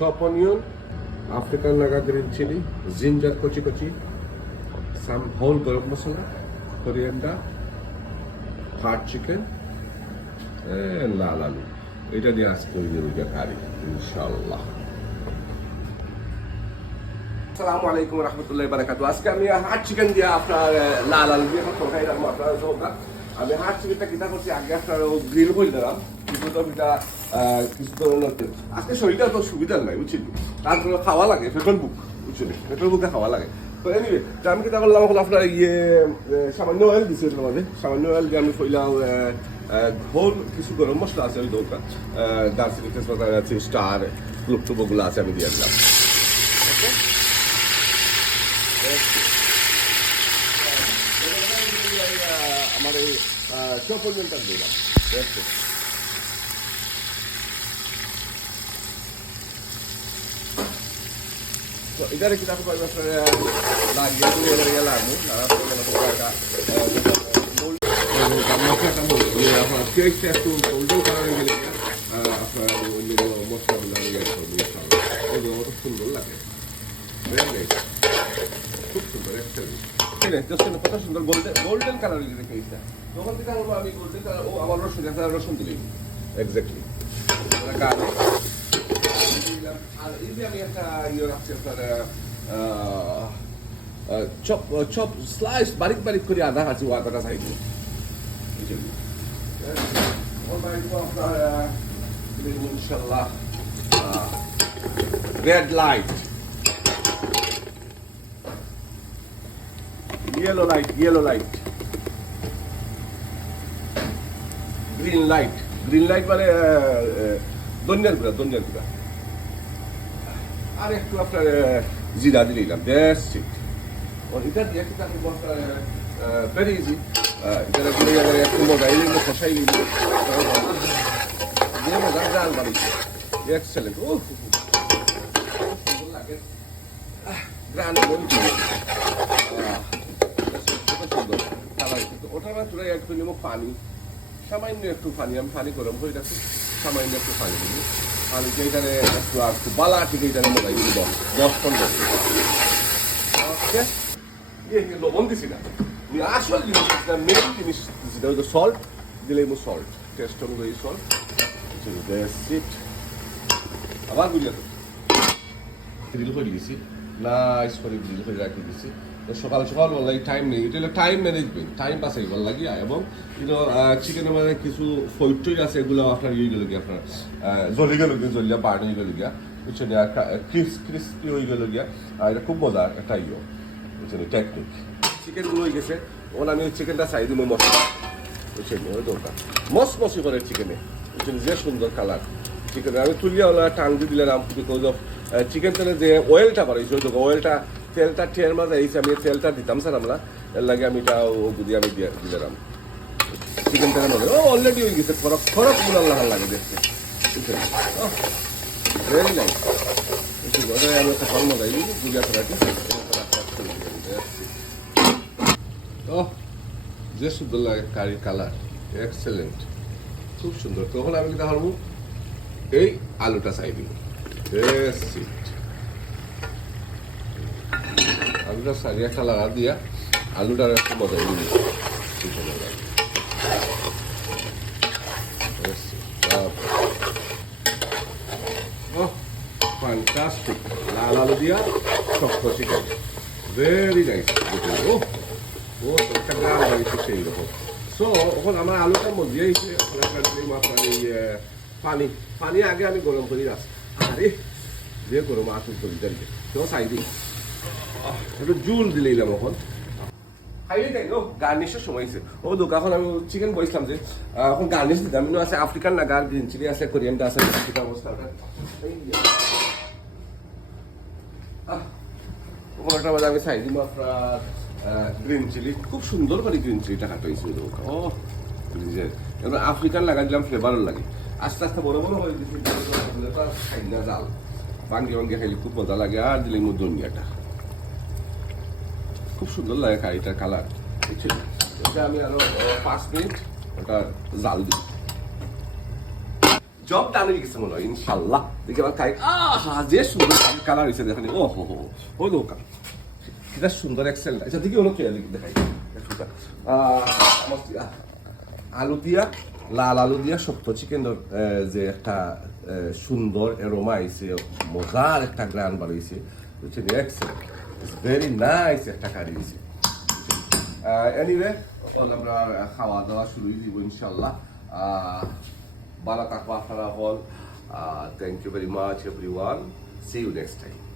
chop onion, African naga green chili, ginger kochi kochi, some whole garam masala, coriander, hard chicken, and lal aloo. এটা দিয়ে আজকে ওইটা কারি ইনশাআল্লাহ। আসসালামু আলাইকুম রাহমাতুল্লাহি ওয়া বারাকাতুহু। আজকে আমি হাট চিকেন দিয়ে আপনার লাল আলু দিয়ে তরকারি রাখবো আপনার জন্য। আমি হাট চিকেনটা কিনা করছি আগে আপনার গ্রিল করে দিলাম কিছু তো এটা কিছু ধরনের আজকে শরীরটা তো সুবিধা নাই বুঝছেন, তারপরে খাওয়া লাগে পেট্রোল বুক বুঝছেন, পেট্রোল বুকে খাওয়া লাগে। তো এনিওয়ে আমি কিনা করলাম এখন আপনার সামান্য অয়েল দিচ্ছি এটার মধ্যে, সামান্য অয়েল দিয়ে আমি কইলাম হোল কিছু গরম মশলা আছে ওই দৌকা দারচিনি তেজপাতা আছে স্টার ক্লুপটুপগুলো আছে আমি দিয়ে দিলাম। আমার এই চপ পর্যন্ত দিলাম। তো এটারে কি তারপর লাগিয়ে লাগবে আপনার কেকটা একটু গোল্ডেন কালারে গেলে আপনার অন্য মশলাগুলো অত সুন্দর লাগে, খুব সুন্দর কত সুন্দর গোল্ডেন কালার কেকটা। তখন থেকে আমি গোল্ডেন কালার ও আমার রসুন দিলি এক্স্যাক্টলি আর এই যে আমি একটা ইয়ে রাখছি আপনার চপ স্লাইস বারিক বারিক করে আদা আছে ও আদাটা চাইব ইনশাল্লাহ। Red light, yellow light, green light মানে ধনিয়ার গুঁড়া আর একটু আপনার জিরা দিলাম। That's it. এটা দিয়ে কিন্তু আপনি ভেরি ইজি। এটা গুলো একটু মজাই নিল, কষাই নিল, দিয়ে মজা জাল বাড়িছে। এক্সেলেন্ট। ও সুন্দর লাগে গ্রান্ড ওটার মাত্র একটু নেবো পানি, সামান্য একটু পানি। আমি পানি গরম করে রাখি, সামান্য একটু পানি দিব। পানিতে এখানে একটু আর একটু বালা ঠিক এখানে মোটাই দিব 10-15 লবণ দিছি না, আসল জিনিস মেন জিনিস দিছি না, সল্ট দিলে সল্ট টেস্ট অনুযায়ী সল্ট। আবার বুঝলে তো গ্রিল করে দিয়েছি, নাইস করে গ্রিল করে রাখি দিয়েছি। তো সকাল বললাম টাইম নেই, এটা হলো টাইম ম্যানেজমেন্ট, টাইম পাসাই বল লাগি। এবং কিন্তু চিকেনের মানে কিছু ফৈটই আছে, এগুলো আপনার ইয়ে গেল গিয়া আপনার জ্বলি গেল গিয়া, জ্বলিয়া বার্ন হয়ে গেল গিয়া বুঝছেন, ক্রিস্পি হয়ে গেল গিয়া। আর এটা খুব মজার একটা ইয়ে বুঝছেন টেকনিক। চিকেনগুলো হয়ে গেছে, ওখানে আমি চিকেনটা চাই দিব মশলা বুঝছেন, ওই দরকার মশি করে চিকেনে বুঝছেন, যে সুন্দর কালার চিকেন। আমি তুলিয়া ওলা টাং দিয়ে দিলাম বিকজ অফ চিকেন তেলে যে অয়েলটা বাড়াইছে ওই অয়েলটা তেলটা টের মাঝে আইসে, আমি তেলটা দিতাম স্যার আমরা এর লাগে আমি এটা বুঝি আমি দিলাম চিকেন তেলের মধ্যে। ও অলরেডি হয়ে গেছে খরক গুলো আল্লাহ লাগে দেখতে বুঝছেন। Very nice. আমি একটা ফল মজাই বুঝিয়া রাখি। যে সুন্দর লাগে কারি কালার, এক্সেলেন্ট, খুব সুন্দর। তখন আমি কি হারবো এই আলুটা চাই দিব, আলুটা সারিয়া একটা লাগা দিয়া আলুটার একটু মজা দিবি। ফ্যান্টাস্টিক লাল আলু দিয়া শক্ত চিকেন, ভেরি নাইস। ও একটা গ্রাম বাড়িতে সেই রকম। সো এখন আমার আলুটার মধ্যে পানি আগে আমি গরম করি রাখছি। আরে যে গরম আসুন করি জানবে তো চাই দিই একটু জুল দিলাম। এখন খাইলে তাই গার্নিশের সময় হয়েছে। ও দোকা এখন আমি চিকেন বলছিলাম যে এখন গার্নিশ দিতাম, কিন্তু আছে আফ্রিকান না গার গ্রিন চিলি আছে, কোরিয়ানটা আছে, ওখানটা মধ্যে আমি চাই দিব আপনার গ্রিন চিলি। খুব সুন্দর করে গ্রিন চিলিটা কাটাইছি। ও এবার আফ্রিকান লাগা দিলাম, ফ্লেভারও লাগে। আস্তে আস্তে বড় বড় হয়ে গেছে, খাই না জাল ভাঙ্গি খাইলে খুব মজা লাগে। আর দিলে ধনিয়াটা খুব সুন্দর লাগে কারিটার কালার বুঝছেন। এটা আমি আরো 5 মিনিট ওটা জাল দিই। জব ডান হয়ে গেছে মনে হয় ইনশাল্লাহ দেখে আমার খাই যে সুন্দর কালার হয়েছে দেখেন ও হো হো ও দোকান এটা সুন্দর এক্সেল আচ্ছা দেখি অনেক দেখাই আলু দিয়া লাল আলু দিয়া শক্ত চিকেন যে একটা সুন্দর এরোমা আইছে মজার একটা গ্রান বাড়িয়েছে বুঝছেন এক্সেল ভেরি নাইস একটা কারি হয়েছে এনিওয়ে আমরা খাওয়া দাওয়া শুরুই দিব ইনশাল্লাহ ভালো থাকবো আপনারা হল thank you very much everyone see you next time